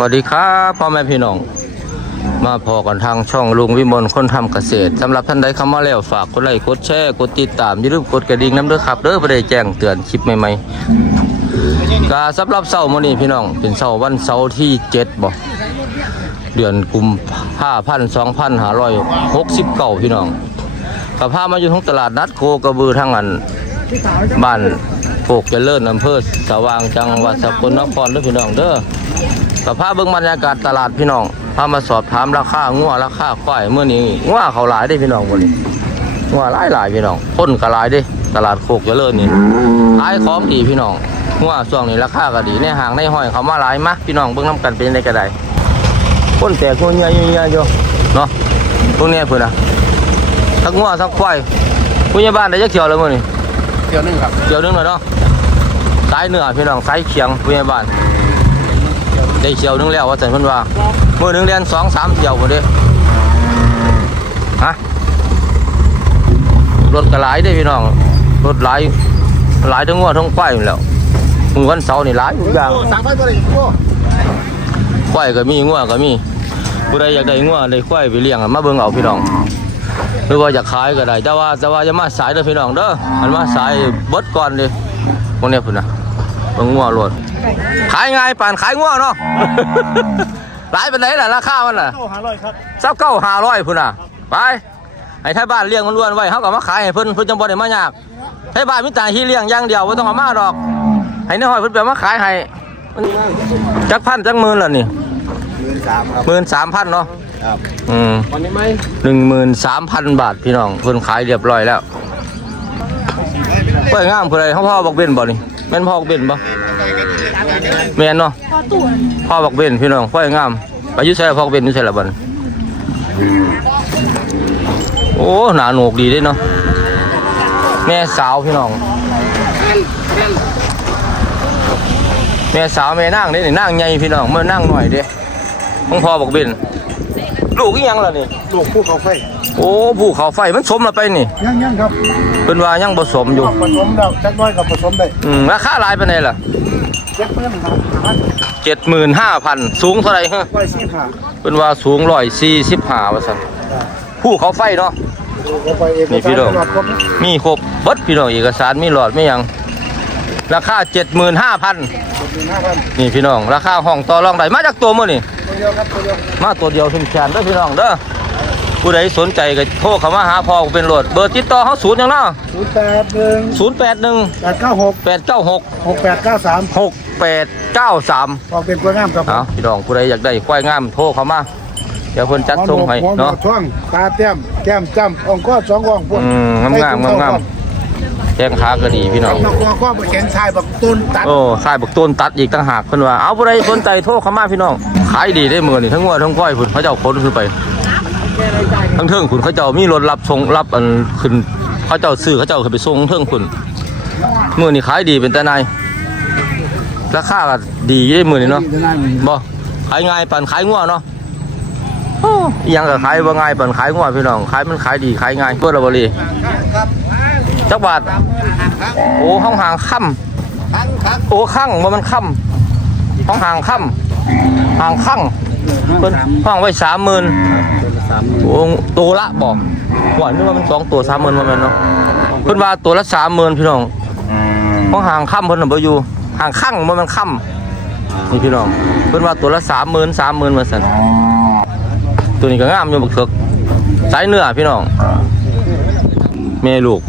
วัสดีครับพ่อแม่พี่น้อง มาพอกันทางช่องลุงวิมลคนทำเกษตรสำหรับท่านใดเข้ามาแล้วฝากกดไลค์กดแชร์กดติดตามอย่าลืมกดกระดิ่งน้ำด้วยครับเด้อเพื่อได้แจ้งเตือนคลิปใหม่ๆก็สำหรับเสาร์มื้อนี้พี่น้อง เป็นเสาร์วันเสาร์ที่7บ่เดือนกุมภาพันธ์2569พี่น้องก็พามาอยู่ที่ตลาดนัดโคกระบือทางอันบ้านโปกเจริญอำเภอสว่างจังหวัดสกลนครเด้อพี่น้องเด้อ ก็พาเบิ่งบรรยากาศตลาดพี่น้องพามาสอบถามราคางัวราคาควายเมื่อนี้งัวเขาหลายได้พี่น้องวันนี้งัวหลายหลายพี่น้องคนก็หลายเด้ตลาดโคกเจริญนี่ขายของดีพี่น้องงัวช่วงนี้ราคาก็ดีในห้างในห้อยเขามาหลายมะพี่น้องเบิ่งน้ำกันเป็นยังไงก็ได้คนแตกงัวเงียเงียอยู่เนาะพวกเนี้ยเพื่อนนะทั้งงัวทั้งควายผู้ใหญ่บ้านได้ยักเขียวแล้วมื้อนี้เดียวนึงครับเขียวหนึงเลยเนาะสายเหนือพี่น้องสายเขียงผู้ใหญ่บ้าน ได้เชียวหนึงแล้วว่าแต่เพิ่นว่ามือหนึงเรียนสองสามเที่ยวหมดเด้ฮะรถก็หลายเด้พี่น้องรถหลายหลายทั้งงัวทั้งควายอยู่แล้วมือวันเสาร์นี่หลายทุกอย่างสามพันตัวเลยโอ้ควายก็มีงัวก็มีผู้ใดอยากได้งัวได้ควายไปเลี้ยงอะมาเบิ่งเอาพี่น้องหรือว่าอยากขายก็ได้แต่ว่าแต่ว่าจะมาสายเด้อพี่น้องเด้อมันมาสายเบิดก่อนดิพวกเนี้ยพุ่นน่ะ เบิ่งงัวรถขายง่ายปานขายงัวเนาะ หลายเป็นไหนล่ะราคามันน่ะเข้าหาร้อยครับเจ้าเก้าห้าร้อยพุ่นน่ะ ไปให้ไทยบ้านเลี้ยงมันล้วนไว้เขาก็มาขายให้เพิ่นเพิ่นจังบ่ได้มายากไทยบ้านมีแต่ที่เลี้ยงอย่างเดียวบ่ต้องเอามาดอก ให้ในห้อยเพิ่นไปเอามาขายให้มันจักพันจักหมื่นล่ะนี่หมื่นสามครับหมื่นสามพันเนาะครับอืมวันนี้ไหมหนึ่งหมื่นสามพันบาทพี่น้องเพิ่นขายเรียบร้อยแล้ว เปิดงามเพิ่นเลยเขาพ่อบอกเบนบ่นี่แม่นพ่อบอกเบนบ่แม่นเนาะพ่อบอกเบนพี่น้องเปิดงามไปยุ่ใส่พ่อบอกเบนอยุ่ใส่ละบัดโอ้หนาหนวกดีเด้เนาะแม่สาวพี่น้องแม่สาวแม่นางเด้นี่นางใหญ่พี่น้องเมื่อนางหน่อยเด้ของพ่อบอกเบนลูกอีหยังล่ะนี่ลูกผู้เขาไฟ โอ้ภูเขาไฟมันสมและไปนี่ยังยังครับเป็นว่ายังผสมอยู่ผสมดอกจักน้อยกับผสมได้อืมราคาหลายไปไหนใดล่ะเจ็ดเพื่อนครับพันเจ็ดหมื่นห้าพันสูงเท่าไหร่ฮะร้อยสี่ห้าเป็นว่าสูงร้อยสี่สิบห้าว่าสันภูเขาไฟเนาะเขาไปเอกนี่พี่น้องตลอดครบมีครบเบิดพี่น้องเอกสารมีหลอดไม่ยังราคาเจ็ดหมื่นห้าพันหมื่นห้าพันนี่พี่น้อง ราคาห้องต่อรองได้มาจากตัวมื้อนี่ตัวเดียวครับตัวเดียวมาตัวเดียวถึงแขนเด้อพี่น้องเด้อ ผู้ใดสนใจก็โทรเข้ามาหาพ่อเป็นโหลดเบอร์ติดต่อเขาศูนย์ยังเนาะศูนย์แปดหนึ่งศูนย์แปดหนึ่งแปดเก้าหกแปดเก้าหกหกแปดเก้าสามหกแปดเก้าสามออกเป็นกล้วยงามครับเอาพี่น้องผู้ใดอยากได้ควายงามโทรเข้ามาเดี๋ยวเพิ่นจัดส่งให้หัวหนวเนาะกช่วงตาเต้มแก้มจ้ำอ่องก้อสองอ่องพวกอืมงามๆงามแข้งขาก็ดีพี่น้องนกก้อก้อแขนชายบักต้นตัดโอ้สายบักต้นตัดอีกต่างหากเพิ่นว่าเอาผู้ใดสนใจโทรเข้ามาพี่น้องขายดีได้มื้อนี่ทั้งงัวทั้งควายพุ่นเขาเจ้าขนขึ้นไป ทั้งเทิงพุ่นเขาเจ้ามีรถรับส่งรับอันขึ้นเขาเจ้าซื้อเขาเจ้าขึ้นไปส่งเทิงพุ่นมื้อนี้ขายดีเป็นแตาในายราคาก็ดีอยู่ได้มื้อนี้เนาะบ่ขายง่ายปานขายงัวเนาะยังก็ขายบ่าง่ายปานขายงัวพี่น้องขายมันขายดีขายง่ายเปิดและบ่ลีจักบาทโอ้ห้องห่างค่ำโอ้ข้างบ่มันค่ำห้องห่างค่ำห่างข้างเพิ่นห้องไว้ 30,000โอ้ตัวละบอกว่านึกว่ามันสองตัว30,000ว่าแม่นเนาะเพิ่นว่าตัวละ30,000พี่น้องห้องหางค่ำเพิ่นน่ะบ่อยู่หางข้างบ่มันค่ำนี่พี่น้องเพิ่นว่าตัวละสามหมื่นสามหมื่นมาสั่นตัวนี้ก็งามอยู่บักเถิกสายเนื้อพี่น้องแม่ลูก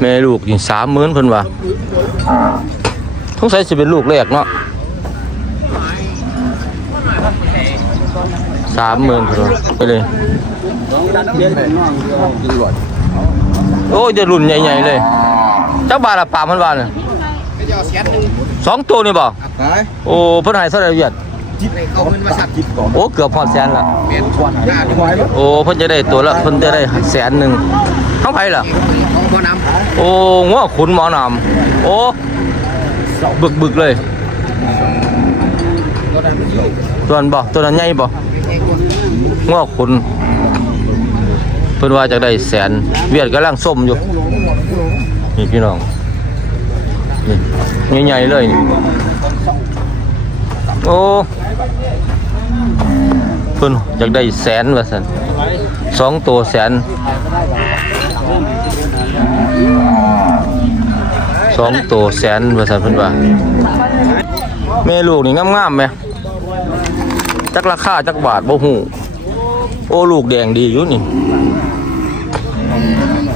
แม่ลูกนี่สามหมื่นเพิ่นว่าต้องใส่สิเป็นลูกแรกเนาะ สามหมื่นเพิ่นว่าไปเลย โอ้ยจะรุ่นใหญ่ๆเลยจักบาทละปามเพิ่นว่าเนี่ยสองตัวนี่บ่ขายโอ้เพิ่นให้เท่าไหร่เวียดเขาเงินมาสักจิตก่อนโอ้เกือบพอแสนละเม็ดชวนหาดีกว่าโอ้เพิ่นจะได้ตัวละเพิ่นจะได้แสนหนึ่งทั้งไผล่ะของบ่น้โอ้งัวขุนหมอนำโอ้บึกบึกๆเลย ตัวนั้นบ่ตัวนั้นใหญ่บ่ งัวขุนเพิ่นว่าจะได้แสนเวียดกำลังส้มอยู่นี่พี่น้องนี่ใหญ่ๆเลยนี่โอ้เพิ่นอยากได้แสนว่าซั่นสองตัวแสนสองตัวแสนว่าซั่นเพิ่นว่าแม่ลูกนี่งามๆไหม จักราคาจักบาทบ่ฮู้โอ้ลูกแดงดีอยู่นี่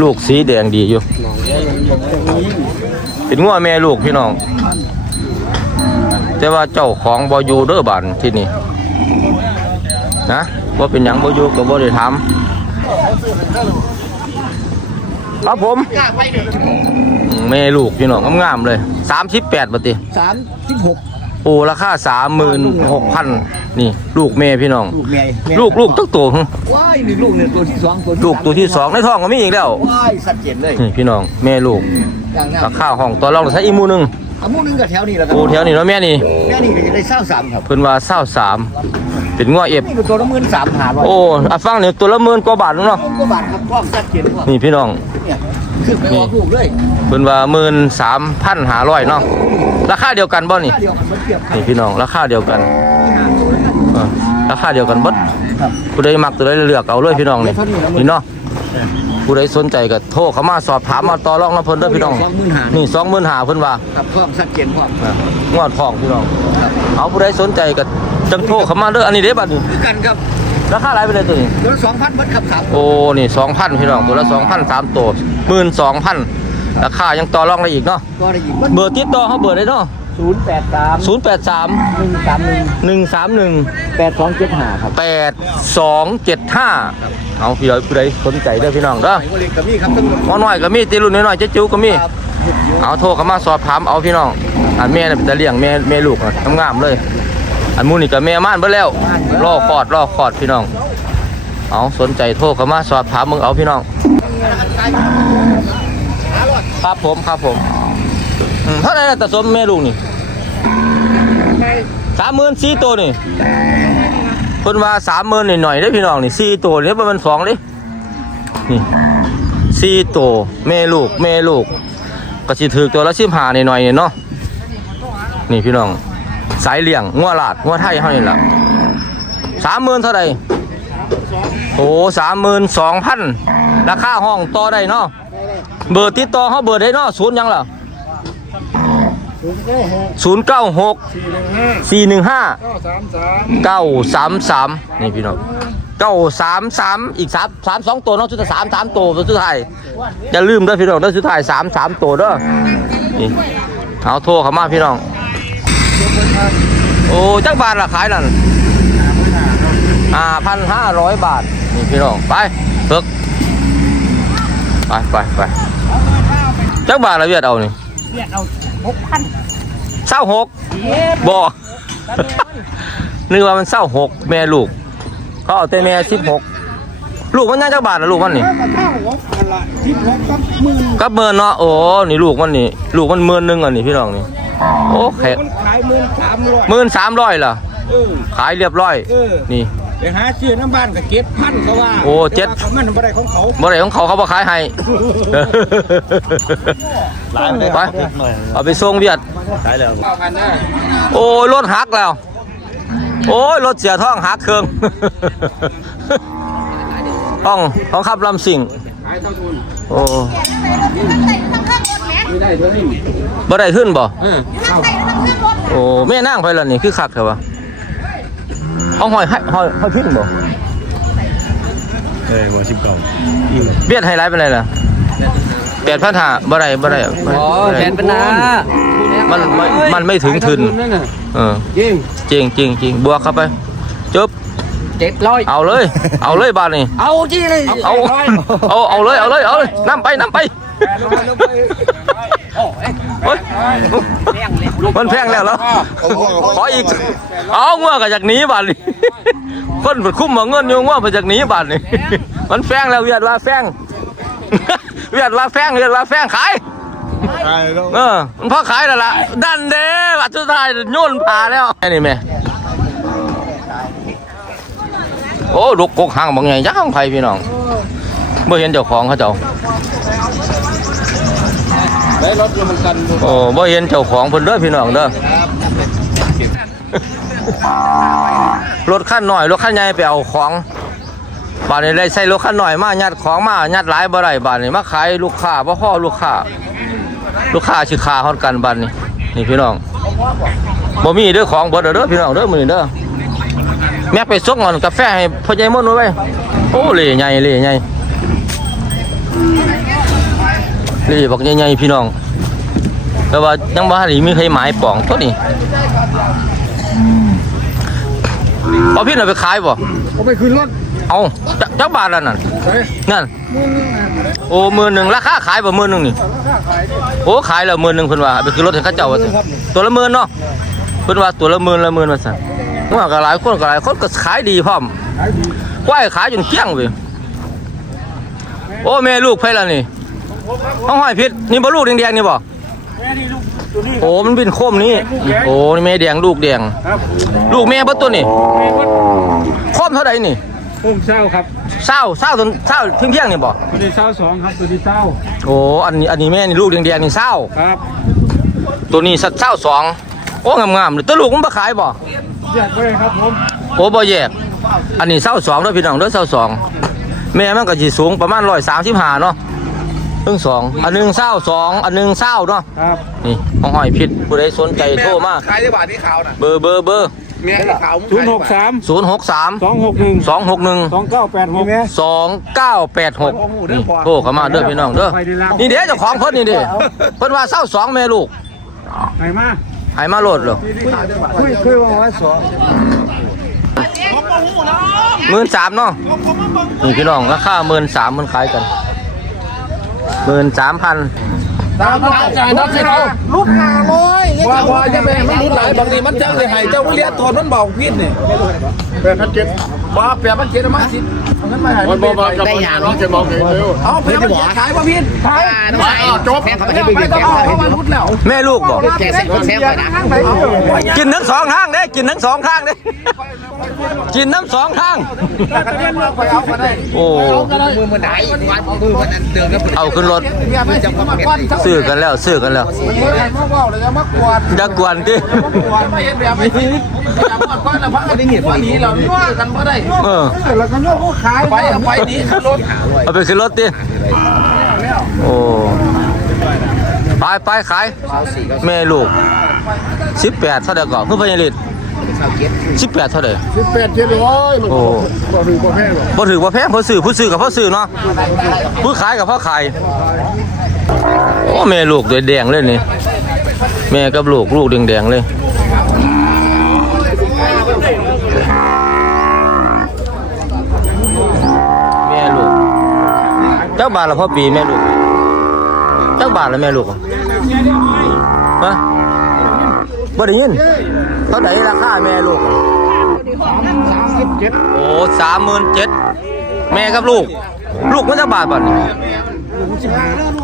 ลูกสีแดงดีอยู่ เป็นงัวแม่ลูกพี่น้อง แต่ว่าเจ้าของบอยู่เด้อบ้านที่นี่นะว่าเป็นหยังบอยู่ก็บ่ได้ถามครับผมอืมแม่ลูกพี่น้องงามๆเลย38บแปดนาทติสามสิบหก โอ้ราคา36,000นี่ ลูกแม่พี่น้อง ลูกเมียลูกลูกตักตัวหึว้ายนี่ลูกเนี่ยตัวที่สองตัวที่ลูกตัวที่สองในท้องก็มีอีกแล้ว ว้ายสัดเจนเลยนี่พี่น้องแม่ลูกอย่างงารามคาห้องตัวรองใช้อีกหมูหนึงอามุนึงกับแถวนี้แหละครัโอ้แถวนี้เนาะแม่นี่แม่นี่ก็จะได้เศร้าสามครับเพิ่นว่าเศร้าสามเป็นงัวเอฟนี่ก็ตัวละหมื่นสามหาร้อยโอ้อะฟังเนี่ยตัวละหมื่นกว่าบาทเนาะก็บาทครับพร้อมสัดเจนพร้อมนี่พี่น้อง เนี่ยขึ้นไปออกลูกเลยเพิ่นว่าหมื่นสามพันหาร้อยเนาะราคาเดียวกันบ่นี่ค่าเดียวกันมันเทียบครับนี่พี่น้องราคาเดียวกันเออราคาเดียวกันเบิดครับผู้ใดมักตัวใดเลือกเอาเลยพี่น้องนี่นี่เนาะผู้ใดสนใจก็โทรเข้ามาสอบถามมาต่อรองนะเพิ่นเด้อพี่น้อง สองหมื่นหานี่สองหมื่นหาเพิ่นว่าครับพร้อมสัดเจนพร้อมงวดทองพี่น้อง เอาผู้ใดสนใจก็จังโทรเข้ามาเด้ออันนี้เด้บัดนี้ คือกันครับ ราคาอะไรไปเลยตัวนี้ ตัวละสองพันบัตครับสามโอ้ นี่สองพันพี่น้อง ตัวละสองพันสามตัวหมื่นสองพันราคายังต่อรองได้อีกเนาะก็ได้ยินเบอร์ติดต่อเขาเบอร์ได้เนาะศูนย์แปดสามศูนย์แปดสามหนึ่งสามหนึ่งหนึ่งสามหนึ่ง แปดสองเจ็ดห้าครับ แปดสองเจ็ดห้าเอาพี่น้องผู้ใดสนใจเด้อพี่น้องเด้อไหนก็เรียนกับนี่ครับทั้งหมด หมอน้อยก็มีตีรุ่นน้อยๆเจ๊จิ๋วก็มี ครับ เอาโทรเข้ามาสอบถามเอาพี่น้องอันแม่น่ะเป็นตะเลี้ยงแม่แม่ลูกนะงามๆเลย อันมูนี่ก็แม่ม่านเบิดแล้วรอคอดรอคอดพี่น้อง เอาสนใจโทรเข้ามาสอบถามมึงเอาพี่น้อง ครับผมครับผมอืมเท่าไหร่ล่ะตะสมแม่ลูกนี่สามหมื่นสี่ตัวนี่เพิ่นว่าสามหมื่นหน่อยๆได้อพี่น้องนี่สี่ตัวนี่ประมาณสองดินี่สี่ตัวแม่ลูกแม่ลูกก็สิถือตัวละสิบห้าหน่อยๆนี่เนาะนี่พี่น้อง สายเลี่ยงงัวลาดงัวไทยเฮานี่ล่ะสามหมื่นเท่าไหร่โอ้สามหมื่นสองพันราคาห้องต่อได้เนาะเบอร์ติดต่อเขาเบอร์ได้เนาะศูนย์ยังล่ะศูนย์เก้าหกสี่หนึ่งห้าเก้าสามสามนี่พี่น้องเก้าสามสามอีกสามสามสองตัวเนาะชุดละสามสามตัวตัวสุดท้ายอย่าลืมด้อพี่น้องด้อสุดท้ายสามสามตัวเด้อนี่เอาโทรเข้ามาพี่น้อง โอ้จักบาทละขายนั่นอ่าพันห้าร้อยบาท นี่พี่น้อง ไปเพิกไปไปไปจักบาทละเวียดเอานี่เรียกเอาหกพันเศร้าหกบ่นึกว่ามันเศร้าหกแม่ลูกเขาเอาแต่แม่สิบหกลูกมันน่าจักบาทละลูกมันนี่ข้าวหัวละทิพย์ครับมือกับเมินเนาะโอ้นี่ลูกมันนี่ ลูกมันเมินหนึงอะนี่พี่น้องนี่ โอ้แขกมันขายหมื่นสามร้อยหมื่นสามร้อยล่ะเออขายเรียบร้อย เออนี่ไปหาซื้อน้ำบ้านกับเจ็ดพันเขาว่าโอ้เจ็ดแต่ว่ามันบ่ได้ของเขาบ่ได้ของเขาเขาบ่ขายให้ไปเอาไปส่งเวียดโอ้ยรถหักแล้ว โอ้ยรถเสียท่องหักเครื่องต้องต้องขับลำสิ่งโอ้ บ่ได้ขึ้นบ่โอ้แม่นั่งไปแล้วนี่คือคักเถอะวะเอาหอยให้หอยหอยทิ้งบ่เออหัวชิบเก่าเบียดไฮไลท์เป็นไรล่ะแปดพันหาบ่ได้บ่ได้บ่ได้อ๋อแขนเป็นนามันมันมันไม่ถึงทุนเออยิงจริงจริงจริงบวกเข้าไปจบเจ็ดร้อยเอาเลย เอาเลยบาทนี่เอาที่เลยเอาเอาเอาเลยเอาเลยเอาเลยน้ำไปน้ำไปโอ้ย มันแพงแล้วแล้วขออีก เอาง่วงกับจากหนี้บาทนี่คนเปิดคุ้มมาเงินอยู่ง่วงไปจากหนี้บาทนี่มันแพงแล้วเวียดว่าแพงเวียดว่าแพงเวียดว่าแพงขายตายแล้วเออมันพอขายแล้วล่ะดันเด้บัดสุดท้ายโยนพาแล้วไอ้นี่แม่โอ้ลูกกกหางบางไงยักษ์ไผพี่น้อง เมื่อเห็นเจ้าของเขาเจ้าได้รถอยู่มันกันโอ้บ่เห็นเจ้าของเพิ่นเด้อพี่น้องเด้อรถขั้นหน่อยรถขั้นใหญ่ไปเอาของบานนี้ได้ใส่รถขั้นหน่อยมายัดของมายัดหลายบ่ได้บานนี้มาขายลูกค้าบ่พ่อลูกค้าลูกค้าชื่อค้าฮอดกันบานนี้นี่พี่น้องบ่มีเด้อของบิดเด้อพี่น้องเด้อมือนเด้อแม่ไปส่งเงินกาแฟให้พ่อใหญ่มนต์ไว้โอ้เล่ใหญ่เล่ใหญ่ เล่บักใหญ่ๆพี่น้องแต่ว่ายังบ่ทันได้มีใครหมายปองตัวนี้เอาพี่น่ะไปขายบ่เอาไปขึ้นรถเอาจักจักบาทแล้วนั่นไปนั่นโอ้หมื่นหนึ่งราคาขายบ่หมื่นหนึ่งนี่โอ้ขายแล้วหมื่นหนึ่งเพิ่นว่าเอาไปคือรถให้เขาเจ้าว่าซั่นตัวละหมื่นเนาะเพิ่นว่าตัวละหมื่นละหมื่นว่าซั่นว่าก็หลายคนก็หลายคนก็ขายดีพร้อมควายขายจนเกลี้ยงเว้ย โอ้แม่ลูกไผล่ะนี่ห้องห้อยพิษนี่บ่ลูกแดงๆนี่บ่แม่นี่ลูกตัวนี้โอ้มันเป็นโคมนี้โอ้นี่แม่แดงลูกแดงครับลูกแม่เบ่ตัวนี่แม่ก็โคมเท่าใดนี่อุ้มเศร้าครับเศร้าเศร้าจนเศร้าเพียงๆนี่บ่ตัวนี้เศร้าสองครับตัวนี้เศร้าโอ้อันนี้อันนี้แม่นี่ลูกแดงๆนี่เศร้าครับ ตัวนี้สัตว์เศร้าสองโอ้งามๆเลยตัวลูกมันบ่ขายบ่อยากไปครับผมโอ้บ่แยกอันนี้เศร้าสองเด้อพี่น้องเด้อเศร้าสอง แม่มันก็สิสูงประมาณ135เนาะเพิ่งสองอันหนึงเศร้าสองอันหนึงเศร้าเนาะครับนี่ห้องห้อยพิษผู้ใดสนใจโทรมาขายได้บาทที่ขาวน่ะเบอร์เบอร์เบอร์เมียที่ขาวศูนย์หกสาม063สองหกหนึ่ง261สองเก้าแปดหก2986นี่โทรเข้ามาเด้อพี่น้องเด้อนี่เด้เจ้าของเพิ่นนี่เด้เพิ่นว่าเศร้าสองแม่ลูกไหนมาให้มาโหลดเหรอคุยคุยว่าว่าสอง หมื่นสามเนาะนี่พี่น้องราคาหมื่นสามมันขายกันหมื่นสามพันสามมาจ่ายนัดให้เราลูกหาร้อย ว่าว่าจะไปมันรุดหลายบางทีมันจะเลยหายเจ้าเลี้ยตัวมันบอกพิษนี่แปดพันเจ็ดบ้าแปดพันเจ็ดมาสิเอาเงินมาให้มันบอกได้ยาน้องจะบอกเร็วเอาแปดพันเจ็ดขายว่าพิษขายจบไม่ต้องเอาเขามารุดแล้วแม่ลูกบอกแกเซ็งเซ็งไปนะกินทั้งสองทางเด้กินทั้งสองทางเด้กินทั้งสองทางกันเรียนเราไปเอากันได้โอ้มือมันไหนวันมือมันนั้นเดินแล้วเอาขึ้นรถไม่จำเป็นวันเท่าซื้อกันแล้วซื้อกันแล้วเมื่อไหร่มาว่าเลยจะกวนอย่กวนดิกวนไม่เห็นแบบนี้อย่ามากวนแล้วพักกันได้เงียบหนีเราว่ากันไม่ได้เออแล้วก็โยกขายไปไปหนีขึ้นรถเอาไปขึ้นรถดิโอ้ไปไปขายแม่ลูกสิบแปดเท่าเดิมก่อนเพื่อนพญาลิตสิบแปดเท่าเดิมสิบแปดเจ็ดร้อยโอ้ก็ถือว่แพงหรอกบ่ถือว่แพงพราะซื้อผู้ซื้อกับพ่อซื้อเนาะผู้ขายกับพ่อขายโอ้แม่ลูกแดงเลยนี่ แม่กับลูกลูกแดงๆเลยแม่ลูกเจ้าบาทละพ่อปีแม่ลูกเจ้าบาทละแม่ลูกฮะบ่ได้ยินเท่าไหร่ราคาแม่ลูกโอ้สามหมื่นเจ็ดแม่กับลูก ลูกมันจะบาทบ่น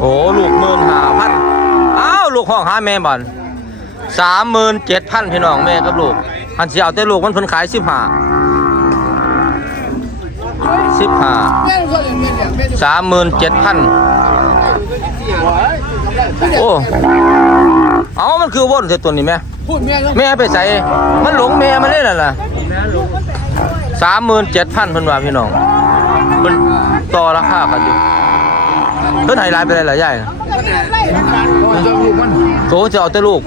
โอ้ลูกหมื่นห้าพันอ้าวลูกห้องหาแม่บ่น สามหมื่นเจ็ดพันพี่น้องแม่กับลูกพันเสียเอาแต่ลูกมันเพิ่นขายสิบห้าสิบห้าสามหมื่นเจ็ดพันโอ้เอามันคือวนเสียตัวนี้แม่พูดเมียแม่ไปใส่มันหลงแม่มาเลยล่ะล่ะสามหมื่นเจ็ดพันเพิ่นว่าพี่น้องเพิ่นต่อราคากันอยู่เพิ่นให้รายไปได้หลายใหญ่นะ โตจะเอาแต่ลูก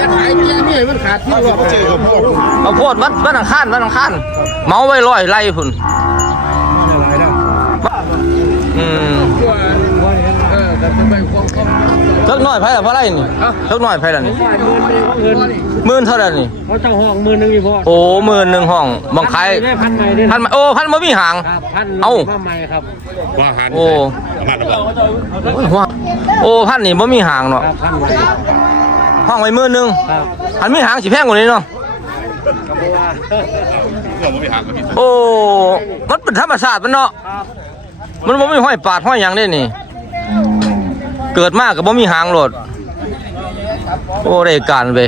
จะขายแกนี่มันขาดที่ว่าเจอกับพ่อเอาโพดวัดวันอังคารวันอังคารเมาไว้ร้อยไล่พุ่นอืมเออแต่เป็นแบบความความ เทิกน้อยไผล่ะเพราะไรนี่เทิกน้อยไผล่ะนี่เงินหมื่นเท่าไหร่นี่เขาเจ้าห้องมือนึงอีพ่อโอ้หมื่นหนึ่งห้องบังขายได้พันใหม่ได้พันโอ้พันบ่มีหางครับพันเอ้าผ้าใหม่ครับว่าหันโอ้มาแล้วโอ้ยว่าโอ้พันนี่บ่มีหางเนาะครับพันใหม่ห้องไว้มือหนึงครับอันมีหางสิแพงกว่านี้เนาะเพื่อมันไม่หันก็มีโอ้ มันเป็นธรรมชาติมันเนาะมันบ่มีห้อยปาดห้อยหยังได้นี่ เกิดมากก็บ่มีหางโลด โอ้ได้การไป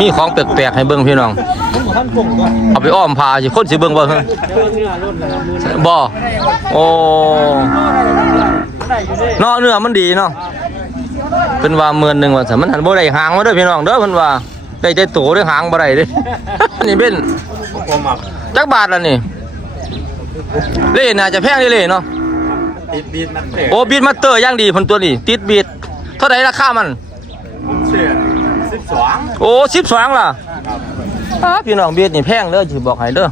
มีของแปลกๆให้เบิ่งพี่น้อง เอาไปอ้อมพาสิคนสิเบิ่งบ่เพิ่นบ่โอ้เนาะเนื้อมันดีเนาะเป็นว่าเมือนหนึ่งว่าสมันหันบ่ได้หางมาด้อพี่น้องเด้อเพิ่นว่าได้แต่โตด้หางบ่ได้เด้นี่เป็นจักบาทละนี่เล่น่าจะแพงเล่เนาะ ติดบีดมันเตะโอ้บีดมาสเตอร์อย่างดีเพิ่นตัวนี้ ติดบีดเท่าไหร่ราคามันผมเสียสิบสองโอ้12ล่ะอ้าพี่น้องบีดนี่แพงเด้อสิบอกให้เด้อ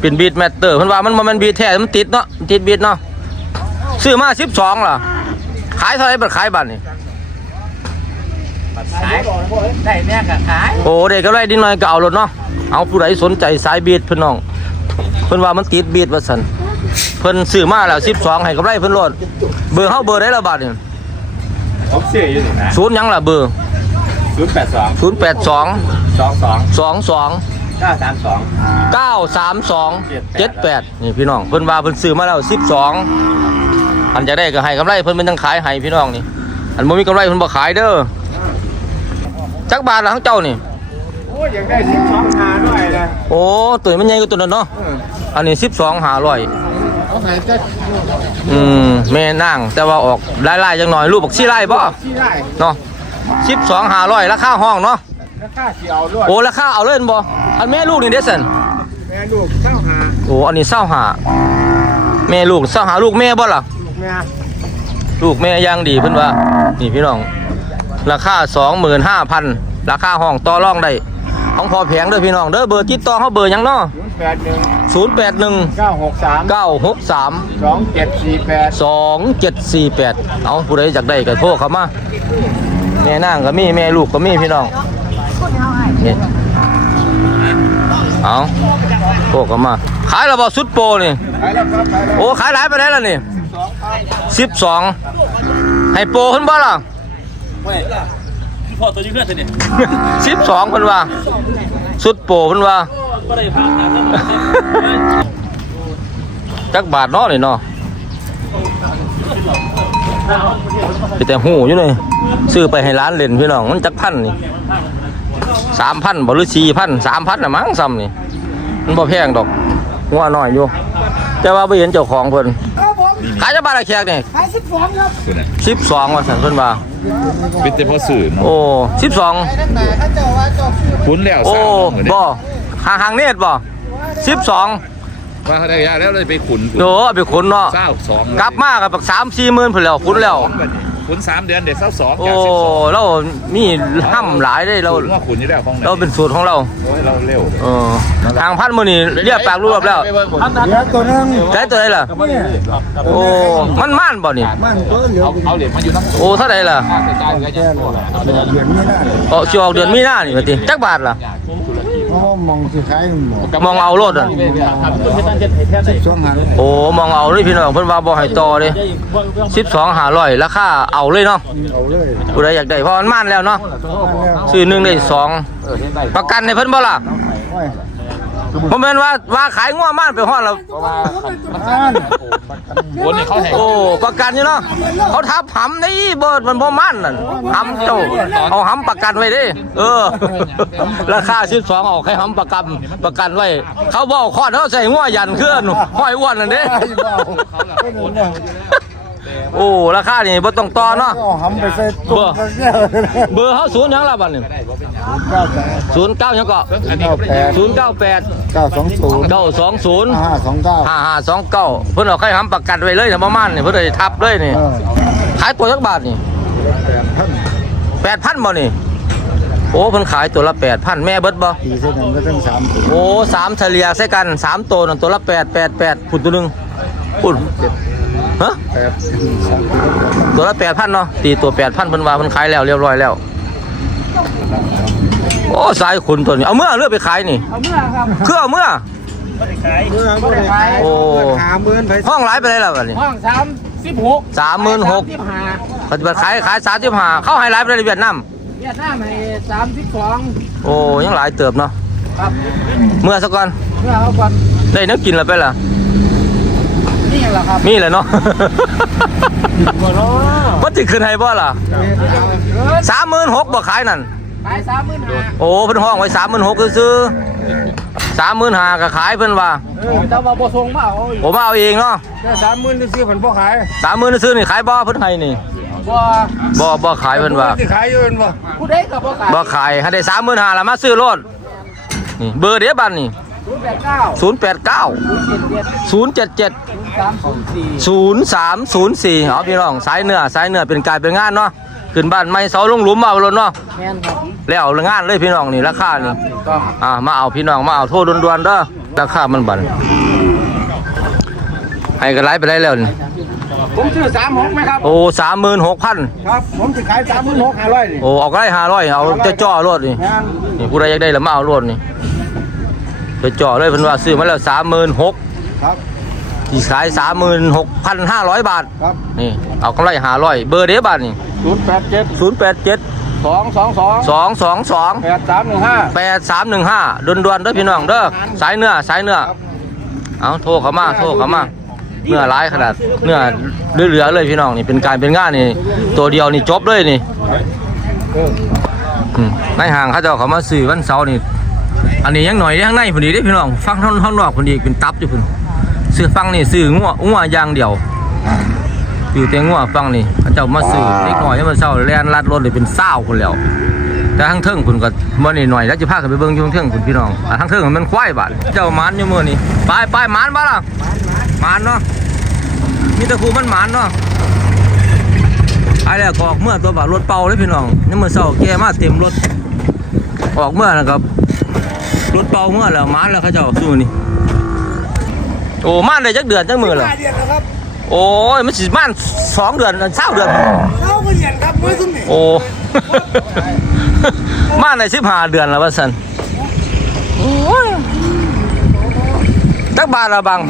เป็นบีดแมตเตอร์เพิ่นว่ามันบ่แม่นบีดแท้มันติดเนาะติดบีดเนาะซื้อมา12ล่ะขายเท่าไหร่บัดขายบัดนี่ขายได้แม่ก็ขายโอ้เด็กก็ได้ดินหน่อยก็เอารถเนาะเอาผู้ใดสนใจสายบีดเพิ่นน้องเพิ่นว่ามันติดบีดว่าซั่น เพิ่นซื้อมาแล้ว12ให้กำไรเพิ่นโลดเบอร์เฮาเบอร์ได้ละบาทนี่ผมเสียอยู่นี่นะศูนย์หยังล่ะเบอร์ศูนย์แปดสอง082สองสอง22เก้าสามสอง932 78นี่พี่น้องเพิ่นว่าเพิ่นซื้อมาแล้ว12อันจะได้ก็ให้กำไรเพิ่นเป็นจังขายให้พี่น้องนี่ อันบ่มีกำไรเพิ่นบ่ขายเด้อจักบาทละของเจ้านี่ โอ้ยอยากได้สิบสองหาด้วยนะโอ้ตัวนี้มันใหญ่กว่าตัวนั้นเนาะ อันนี้12 500เอา หายใจอืมแม่นั่งแต่ว่าออกไล่ๆจังหน่อยรูปบักซี่ไล่บ่ที่ได้เนาะสิบสองหาร้อยราคาห้องเนาะราคาเสียวด้วยโอ้ราคาเอาเล่นบ่อันแม่ลูกนี่เด้สันแม่ลูกเจ้าหาโอ้อันนี้เศร้าหาแม่ลูกเศร้าหาลูกแม่บ่ล่ะ ลูกแม่ลูกแม่ย่างดีเพิ่นว่า นี่พี่น้อง ราคาสองหมื่นห้าพันราคาห้องต่อรองได้ของพอแพงเด้อพี่น้องเด้อเบอร์ติดต่อเขาเบอร์หยังเนาะ ศูนย์ แปดหนึ่งศูนย์แปดหนึ่งเก้าหกสามเก้าหกสามสองเจ็ดสี่แปดสองเจ็ดสี่แปดเอาผู้ใดอยากได้ก็โทรเข้ามาแม่นางก็มีแม่ลูกก็มีพี่น้องนี่เอาโทรเข้ามา ขายระบอสุดโปรนี่ ไปแล้วครับไปแล้วโอ้ ขายหลายไปไหนแล้วนี่สิบสองให้โปรขึ้นบ่ล่ะพ่อตัวยืนเพื่อนเถอะเนี่ยสิบสองเพิ่นว่า สุดโปรเพิ่นว่า ก็ได้พาทางนั้นจักบาทเนาะนี่เนาะไปแต่หูอยู่นี่ซื้อไปให้ร้านเล่นพี่น้องมันจักพันนี่สามพันบ่หรือสี่พันสามพันน่ะมั้งซ้ำนี่มันบ่แพงดอกหัวน้อยอยู่ แต่ว่าไปเห็นเจ้าของเพิ่นขายจะบาทละแขกนี่ขายสิบสองครับสิบสองว่าสันเพิ่นว่าเป็นแต่พอสื่อโอ้สิบสองนั่นแหละถ้าเจ้าว่าเจ้าซื้อคุ้นแล้วโอ้สาวน้องเลยบ่ หางหางเนตรบ่สิบสองว่าเขาได้ยาแล้วเลยไปขุนโอ้เอาไปขุนเนาะเศร้าสองกลับมากับบักสามสี่หมื่นพุ่นแล้วขุนแล้วขุนสามเดือนเด็กเศร้าสองโอ้จากสิบสองเรามีห้ำหลายได้เราขุนว่าขุนอยู่แล้วของไหนเราเป็นสูตรของเราโอ้ยเราเร็วเออทางพันมือนี่เรียกปากรูปแล้วเดี๋ยวตัวนึงใช้ตัวไหนล่ะโอ้มันม่านบ่นี่มันตัวเหลือเอาเหรียญมาอยู่ทั้งโอ้เท่าไหร่ล่ะแค่เหลือนี่นะโอ้สิออกเดือนมีนานี่ว่าติจักบาทล่ะ เพราะมองสิขายหมอมองเอาโลดอะช่วงหาโอ้มองเอาเลยพี่น้องเพิ่นว่าบ่ให้ต่อเด้12 500ราคาเอาเลยเนาะเอาเลยผู้ใดอยากได้เพราะมันม่านแล้วเนาะซื้อหนึ่งได้สองประกันให้เพิ่นบ่ล่ะ โอ้ยบ่แม่นว่าว่าขายงัวม่านไปฮอดแล้วอ่านวนนี่เขาแหกโอ้ประกันอยู่เนาะเขาทับหำนี่เบิดมันบ่มันนั่นหำเจ้าเอาหำประกันไว้เดิเออราคา12เอาใครหำประกันประกันไว้ เขาบอกข้อเขาใส่หัวยันเคลื่อนห้อยอ้วนนั่นเด้ โอ้ราคานี่บ่ต้องต่อเนาะก็หำไปใส่ตุ้มแก้วเบอร์เฮาศูนย์หยังล่ะบัดนี้เก้าแปดศูนย์เก้าหยังก็อันนี้เก้าแปดศูนย์เก้าแปดเก้าสองศูนย์เก้าสองศูนย์ห้าสองเก้าห้าห้าสองเก้าเพิ่นเอาใครหำประกันไว้เลยนะประมาณนี่เพิ่นเลยทับเลยนี่เออขายตัวจักบาทนี่ท่านแปดพันบ่นี่โอ้เพิ่นขายตัวละแปดพันแม่เบิดบ่ตีเส้นนั้นก็ตั้งสามตัวโอ้สามเฉลี่ยใส่กันสามตัวนั่นตัวละแปดแปดแปดพุ่นตัวหนึงพุ่น ฮะแปดสามตัวตัวละแปดพันเนาะตีตัวแปดพันเพิ่นว่าเพิ่นขายแล้วเรียบร้อยแล้ว โอ้สายขุนตัวนี้เอาเมื่อเลือกไปขายนี่เอาเมื่อครับคือเอาเมื่อเมื่อไม่ได้ขายโอ้หาหมื่นไปห้องหลายไปเลยล่ะบัดนี้ห้องสามสิบหกสามหมื่นหกสิบห้าปฏิบัติขายขายสามสิบห้าเข้าไฮไลท์ไปในเวียดนามเวียดนามให้สามสิบสองโอ้ยังหลายเติบเนาะครับเมื่อสักก่อนเมื่อเขาก่อนได้นักกินแล้วไปล่ะ นี่แหละครับมีแหละเนาะว่าติขึ้นให้บ่ล่ะสามหมื่นหกบ่ขายนั่น ขายสามหมื่นห้าโอ้เพิ่นห้องไว้สามหมื่นหกซื้อสามหมื่นห้าก็ขายเพิ่นว่าเออแต่ว่าบ่ส่งมาเอาอีกผมมาเอาเองเนาะแต่สามหมื่นซื้อผลบ่ขายสามหมื่นซื้อนี่ขายบ่เพิ่นให้นี่บบ่บ่บ่ขายเพิ่นว่า สิขายอยู่เป็นบ่ผู้ใดก็บ่ขายบ่ขายให้ได้35,000ละมาซื้อรถนี่เบอร์เด้บัดนี่ศูนย์แปดเก้า089ศูนย์เจ็ดเจ็ด 077ศูนย์สามศูนย์สี่0304เอาพี่น้องสายเนื้อสายเนื้อเป็นการเป็นงานเนาะขึ้นบ้านไม่เสาลงหลุมเอารถเนาะแม่นครับแล้วเอางานเลยพี่น้องนี่ราคานี่ก็อ่ามาเอาพี่น้องมาเอาโทษด่วนๆเด้อราคามันบันให้กันไล่ไปได้แล้วนี่ผมซื้อสามหกไหมครับ โอ้สามหมื่นหกพันครับ ผมจะขายสามหมื่นหกห้าร้อยนี่โอ้ออกไล่ห้าร้อยเอาจะจ่อรถนี่งานนี่ผู้ใดอยากได้ละมาเอารถนี่จะจ่อเลยเพิ่นว่าซื้อมาแล้วสามหมื่นหกครับ ที่ขายสามหมื่นหกพันห้าร้อยบาท ครับนี่เอากำไรห้าร้อยเบอร์เด้บาทนี่ศูนย์แปดเจ็ดศูนย์แปดเจ็ดสองสองสองสองสองสองแปดสามหนึ่งห้าแปดสามหนึ่งห้าด่วนๆเด้อพี่น้องเด้อสายเนื้อสายเนื้อเอาโทรเข้ามาโทรเข้ามาเนื้อร้ายขนาดเนื้อเหลือๆเลยพี่น้องนี่เป็นการเป็นงานนี่ ตัวเดียวนี่จบเลยนี่อืมในห้างเขาเจะเขามาซื้อวันเสาร์นี่ อันนี้ยังหน่อยเด้ข้างในพอดีเด้พี่น้อง ฟังท่อนท่อนนอกพอดีเป็นตับอยู่พุ่น ซื้อฟังนี่ซื้องัวงัวอย่างเดียวซื้อแต่งัวฟังนี่เขาเจ้ามาซื้อเล็กหน่อยให้มันเศร้าแล่นลัดรถเลยเป็นเศร้าคนแล้วแต่ทั้งเทิงคุณก็บ่นี่หน่อยแล้วจะพากันไปเบิ่งอยู่ทั้งเทิงคุณพี่น้องอะทั้งเทิงมันควายบาดเจ้าหมานอยู่มื้อนี้ไปไปหมานบ่ล่ะหมานเนาะมีแต่ครูมันหมานเนาะไอ้แล้วก็ออกเมื่อตัวบาดรถเป่าเลยพี่น้องนี่มื้อเช้าแกมาเต็มรถออกเมื่อนะครับรถเป่าเมื่อแล้วหมานแล้วเขาเจ้าสู้นี่ โอ้มานได้จักเดือนจักมื้อแล้วเดือนนะครับโอ้ยมันสิมานสองเดือนเช้าเดือนเข้ามาเดือนครับเมื่อสุดนี่โอ้มาในสิบห้าเดือนแล้วว่าสันจักบาทละบัง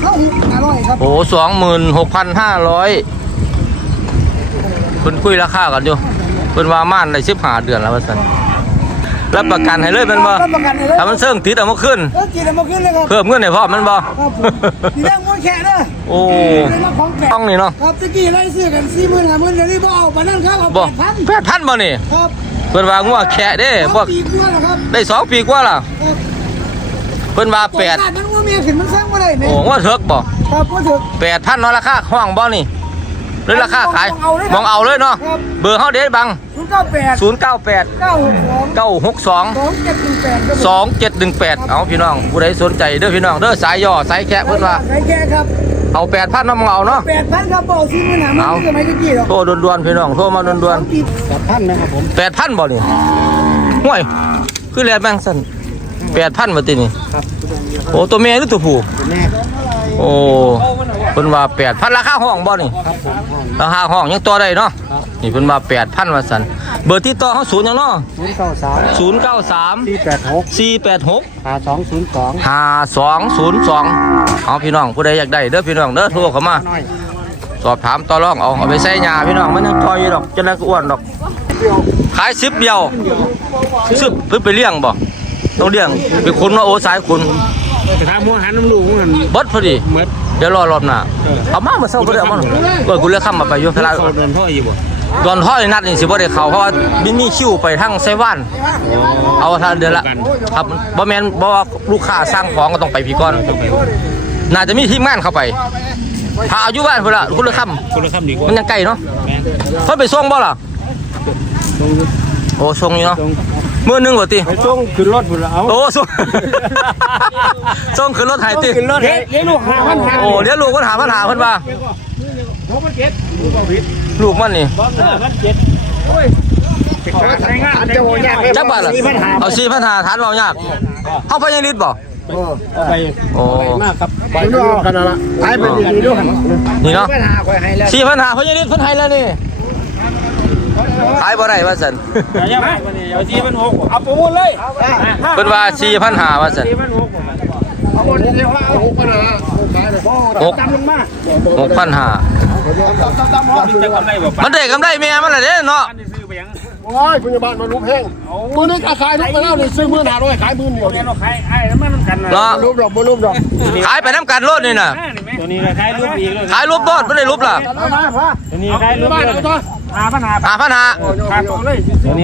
เข้าหกห้าร้อยครับโอ้สองหมื่นหกพันห้าร้อยคุณคุยราคากันอยู่เพิ่นว่าม่านในสิบห้าเดือนแล้วว่าสัน รับประกันให้เลยแมันบ่รับประกันให้เลย ถ้ามันเสื่องติดเอามาขึ้น เออกี่เดือนมาขึ้นเลยครับเพิ่มเงินให้พ่อมันบ่ ครับผมนี่แรงมวยแขกเด้อโอ้นี่มาของแขกต้องนี่เนาะครับตะกี้ไล่ซื้อกันสี่หมื่นห้าหมื่นเดี๋ยวนี้บ่เอาไปนั่นครับเอาบ่แปดพันแปดพันบ่นี่ครับเพิ่นว่างัวแค่เด้พวกปีกว่าแล้วครับได้สองปีกว่าล่ะครับเพิ่นว่าแปดขนามันว่าเมียขึ้นมันสร้างมาได้เนี่ยโอ้งัวเถิกบ่ครับก็ถึงแปดพันเนาะราคาห้องบ่นี่หรือราคาขายมองเอาเลยนะมองเอาเลยเนาะครับ เบอร์เฮาเด็ดบัง ศูนย์เก้าแปด098เก้าหกสอง962สองเจ็ดหนึ่งแปดครับผม2718เอาพี่น้องผู้ใดสนใจเด้อพี่น้องเด้อสายย่อสายแคะเพิ่นว่าไอ้แกครับเอา8,000เนาะมองเอาเนาะแปดพันครับบอกสี่หมื่นห้าหมื่นเอานี่สมัยตะกี้หรอกโทรด่วนๆพี่น้องโทรมาด่วนแปดพันนะครับผมๆ8,000บ่นี่ห่วยคือแลนแบงซั่น8,000บ่ตินี่โอ้ตัวแม่หรือตัวผู้แม่โอ้เพิ่นว่า8,000ราคาห้องบ่นี่ครับผมราคาห้องยังต่อได้เนาะ นี่เพิ่นว่า8,000ว่าซั่นเบอร์ติดต่อเฮาศูนย์หยังเนาะศูนย์เก้าสาม093สี่แปดหก486ห้าสองศูนย์สองห้าสองศูนย์สองเอาพี่น้องผู้ใดอยากได้เด้อพี่น้องเด้อโทรเข้ามาหน่อยสอบถามต่อรองเอาเอาไปใส่ยาพี่น้องมันยังทอยอยู่ดอกจะได้ก็อ้วนดอกขายสิบเดียวสิบเพิ่นไปเลี้ยงบ่ต้องเลี้ยงเป็นคนว่าโอ้สายคุณถามหัวหันน้ำลูกมันบดพอดีเมื่อเดี๋ยวรอรอบหน้าเอามามาเศร้าบ่ได้เอามาเออกูเลือกคำมาไปอยู่พลาเขาโดนท่ออยู่บ่ ตอนท่อยนัดนี่สิบ่ได้เข้าเพราะว่าบินมีคิวไปทางไซว่านเอาทางเดือนละครับบ่แม่นบ่ว่าลูกค้าสร้างของก็ต้องไปพี่ก่อนน่าจะมีทีมงานเข้าไปถ้าอายุบ้านพุ่นละคุณละคคนละคำดีกำว่ามันยังไกลเนาะแม่เพิ่นไปส่งบ่ล่ะโอ้ส่งอยู่เนาะมื้อหนึงบ่ติไปส่งขึ้นรถพุ่นละเอาโอ้ส่งส่งขึ้นรถไถติขึ้นรถเฮ้ยลูกหาพันหาโอ้เดี๋ยวลูกมันหาปัญหาเพิ่นว่าหกพันเจ็ด ลูกมันนี่จักบาทล่ะเอา4ปัญหาฐานเว้ายากเฮาพยังลิตบ่ไปโอ้มากครับไปดูกันละไปไปดีๆด้วยนี่เนาะปัญหาคอยให้แล้ว4ปัญหาพยังลิตเพิ่นให้แล้วนี่ขายบ่ได้ว่าซั่นยังไงเอาสี่พันหกเอาประมูลเลยเพิ่นว่าสี่พันหกเอาหมดเดียวเอาหกพันหา ขายเลยหกตามลงมา6,500ตามตามหมดจะกำไรบ่มันได้กำไรแม่มันล่ะเด้เนาะซื้อไปยังโอ้ยพยาบาลมาลุกแห้งมือนึงขายลุกไปแล้วนี่ซื้อมือหาร้อยขายมือเดียวเรียนเราขายไอ้น้ำมันน้ำกันนะเนาะรูปดอกบ่รูปดอกขายไปน้ำกันรถนี่น่ะตัวนี้ก็ขายรูปอีกเลยขายรูปรถไม่ได้รูปล่ะตัวนี้ขายรูปบ้านเลยเอาตัวหาปัญหาหาพันหาขาดตัวเลย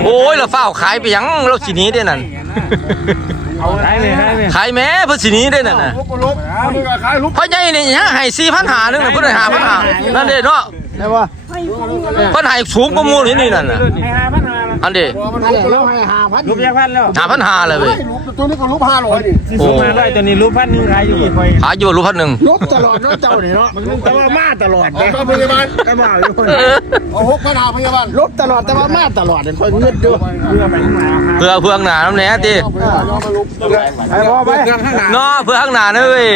โอ้ยเราเฝ้าขายไปหยังเราสีนี้ได้นั่นเอาขายเลย ขายเลยขายแม่เพื่อสีนี้ได้นั่นน่ะลุกก็ลุกมือนึงขายลุกเพราะไงนี่ยังให้สี่พันหานึงน่ะเพื่อได้หาพันหานั่นเด้เนาะใช่ป่ะเพิ่นให้สูงกว่าหมู่นี่นี่นั่นน่ะ ให้ห้าพันห้าละอันนี้มันลุกแล้วให้หาพันรูปยาพันแล้วหาพันหาเลยเว้ยตัวนี้ก็ลุกห้าร้อยดิสิสูงมาได้ตัวนี้รูปพันหนึ่งขายอยู่คอยหาอยู่รู้พันหนึ่งลุกตลอดเนาะเจ้านี่เนาะแต่ว่ามาตลอดเอาพยาบาลก็มาอยู่คนเอาหกพันหาพยาบาลลุกตลอดแต่ว่ามาตลอดเนี่ยคอยเงืดดูเพื่อไปข้างหน้าเพื่อเพื่อข้างหน้าน้ำแหน่ติไอ้พ่อไปเครื่องข้างหน้าเนาะเพื่อข้างหน้านะเว้ย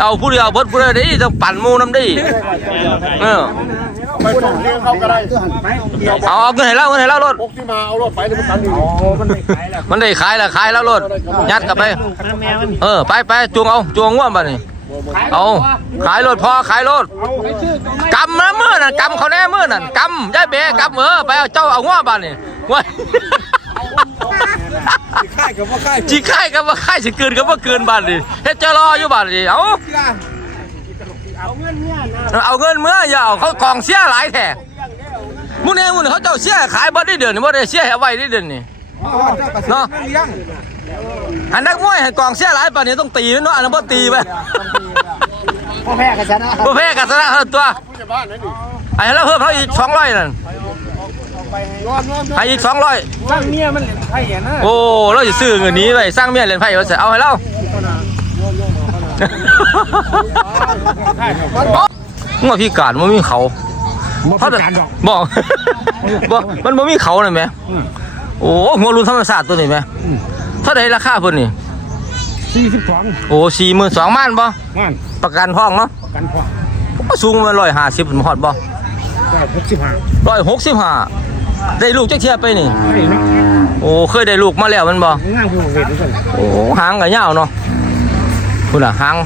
เอาผู้เดียวเบิดผู้เดียวดิต้องปั่นหมู่น้ำดิเออ ไปส่งเลี้ยงเขาก็ได้เอาเอาเงินให้เราเงินให้เรารถพกที่มาเอารถไปเดี๋ยวมันกันอยู่โอ้มันไม่ขายแล้วมันได้ขายแล้วขายแล้วรถยัดกลับไปแม่มันเออไปไปจวงเอาจวงง่วงบัดนี้เอาขายรถพอขายรถกำนะมือน่ะกำเขาแน่มือน่ะกำยายเบะกำเออไปเอาเจ้าเอาง่วงบัดนี้เว้ยค่ายกับว่าค่ายจีค่ายกับว่าค่ายสิเกินกับว่าเกินบัดนี้เฮ็ดเจะรออยู่บัดนี้เอา เอาเงินเมื่ออย่าเอาเขากองเสียหลายแท้มื้อนี้มื้อนี้เขาเจ้าเสียขายบ่ได้เดือนนี่บ่ได้เสียให้ไว้ได้เดือนนี่เนาะอันนักมวยให้กองเสียหลายปานนี้ต้องตีมันเนาะอันนั้นบ่ตีไปพ่อแพ้กันชนะบ่แพ้กันซะนะเฮ้ยตัวไอ้แล้วเพิ่มเขาอีก200นั่นให้อีก200สร้างเมียมันไผ่อะนะโอ้เราจะซื้อเงินนี้ไปสร้างเมียเล่นไพ่ว่าจะเอาให้เรา งัวพี่การมันมีเขาเขาจะบอกบอกมันบ่มีเขาเลยไหมโอ้หัวรุ่นธรรมศาสตร์ตัวนี้ไหมเท่าไหร่ราคาเพิ่นนี่สี่สิบสองโอ้สี่หมื่นสองม่านบ่มันประกันห้องเนาะกันพอโอ้สูงมาร้อยห้าสิบหอดบ่ได้หกสิบห้าร้อยหกสิบห้าได้ลูกจักเทียบไปนี่ไอ้เนาะโอ้เคยได้ลูกมาแล้วแมันบ่งานผู้เวทนี่กันโอ้หางกับยาวเนาะ คุณอะหาง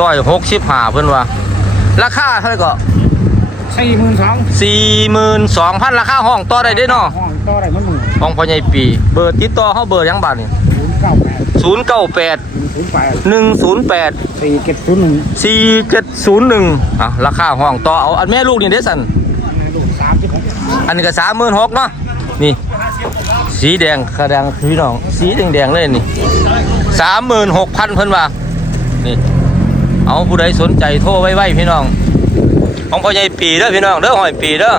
ร้อยหกสิบห้าเพิ่นว่า ราคาเท่าไหร่ก็สี่หมื่นสองสี่หมื่นสองพันราคาห้องต่อได้เด้เนาะห้องต่อได้มันหนึ่งห้องพ่อใหญ่ปี เบอร์ติดต่อเขาเบอร์หยังบาทนี่ศูนย์เก้าแปดศูนย์เก้าแปดศูนย์แปดหนึ่งศูนย์แปดสี่เจ็ดศูนย์หนึ่งสี่เจ็ดศูนย์หนึ่งอะราคาห้องต่อเอาอันแม่ลูกนี่เด้สันลูกสามสิบหกอันนี้ก็สามหมื่นหกเนาะนี่ สีแดงกระแดงพี่น้อง สีแดงแดงๆเลยนี่ สามหมื่นหกพันเพิ่นว่านี่เอาผู้ใดสนใจโทรไว้ไว้พี่น้อง ของพ่อใหญ่ปีเด้อพี่น้องเด้อหอยปีเด้อ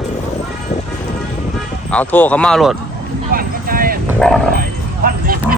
เอาโทรเข้ามาโหลด